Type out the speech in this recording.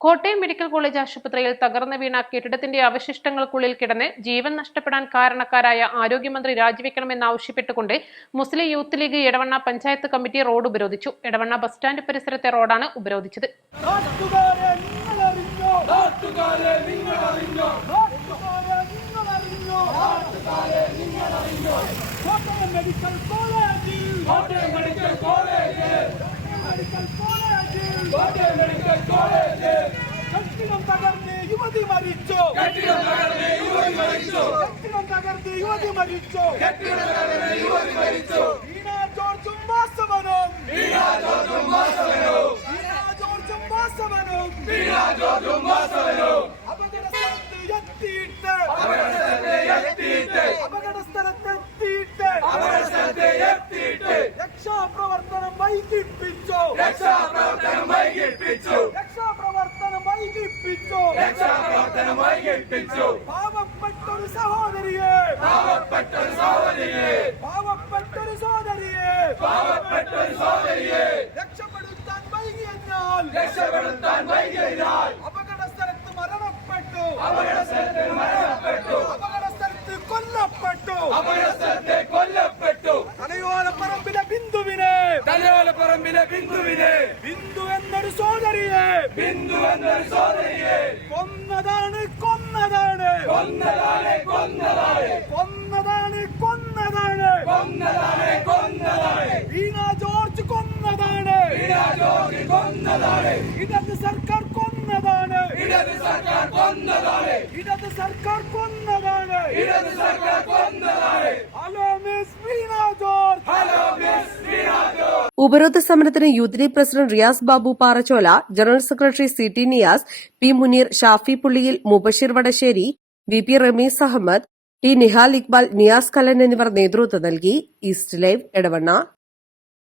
Kottayam medical college ആശുപത്രിയിൽ തകർന്നു വീണ കെട്ടിടത്തിന്റെ അവശിഷ്ടങ്ങൾക്കുള്ളിൽ കിടന്ന് ജീവൻ നഷ്ടപ്പെടാൻ കാരണക്കാരായ ആരോഗ്യമന്ത്രി രാജിവെക്കണമെന്നാവശ്യപ്പെട്ടുകൊണ്ട് Muslim youth League Edavanna panchayat committee road ഉപരോധിച്ചു. എടവണ്ണ ബസ് സ്റ്റാൻഡ് പരിസരത്തെ റോഡാണ് ഉപരോധിച്ചത്. Medical college. മെഡിക്കൽ നിങ്ങളറിഞ്ഞോ യുവതി മരിച്ചു. കെട്ടിടം തകർന്ന് യുവതി മരിച്ചു. കെട്ടിടം തകർന്ന് യുവതി മരിച്ചു. കെട്ടിടം തകർന്ന് യുവതി മരിച്ചു. വീണ ജോർജും വാസവനും. വീണ ജോർജും വാസവനും. വീണ ജോർജും വാസവനും. വീണ ജോർജും വാസവനും. അപകട സ്ഥലത്ത് എത്തിയിട്ട്. അപകട സ്ഥലത്ത് എത്തിയിട്ട്. അപകട സ്ഥലത്ത് എത്തിയിട്ട്. അപകട സ്ഥലത്ത് എത്തിയിട്ട്. രക്ഷാപ്രവർത്തനം വൈകിപ്പിച്ചു. രക്ഷാപ്രവർത്തനം വൈകിപ്പിച്ചു. గెలిపించు ప్రవర్తనమాయి గెలిపించు పావపట్టొరు సహోదరియే పావపట్టొరు సహోదరియే పావపట్టొరు సోదరియే పావపట్టొరు సోదరియే രക്ഷപ്പെടുത്താൻ വൈകിയെന്നാൽ രക്ഷപ്പെടുത്താൻ വൈകിയെന്നാൽ അപകടസ്ഥലത്ത് മരണപ്പെട്ടു അപകടസ്ഥലത്ത് തലയോലപ്പറമ്പിലെ ബിന്ദുവിനെ. ബിന്ദു എന്നൊരു സോദരിയെ. ബിന്ദു എന്നൊരു സോദരിയെ. കൊന്നതാണ് കൊന്നതാണ്. കൊന്നതാണ് കൊന്നതാണ്. കൊന്നതാണ് കൊന്നതാണ്. കൊന്നതാണ് കൊന്നതാണ്. വീണ ജോർജ് കൊന്നതാണ്. വീണ ജോർജ് കൊന്നതാണ്. ഇടത് സർക്കാർ കൊന്നതാണ്. ഇടത് സർക്കാർ കൊന്നതാണ്. ഇടത് സർക്കാർ കൊന്നതാണ്. ഇടത് സർക്കാർ കൊന്നതാണ് hello miss Veena George hello miss Veena George ഉപരോധ സമരത്തിന് Youth League president Riyas Babu Parachola general secretary C T Niyas P Muneer Shafi പുള്ളിയിൽ Mubasheer Vadasseri V P Ramees Ahammed T Nihal Iqbal Niyas Kalan എന്നിവർ നേതൃത്വം നൽകി. East live Edavanna.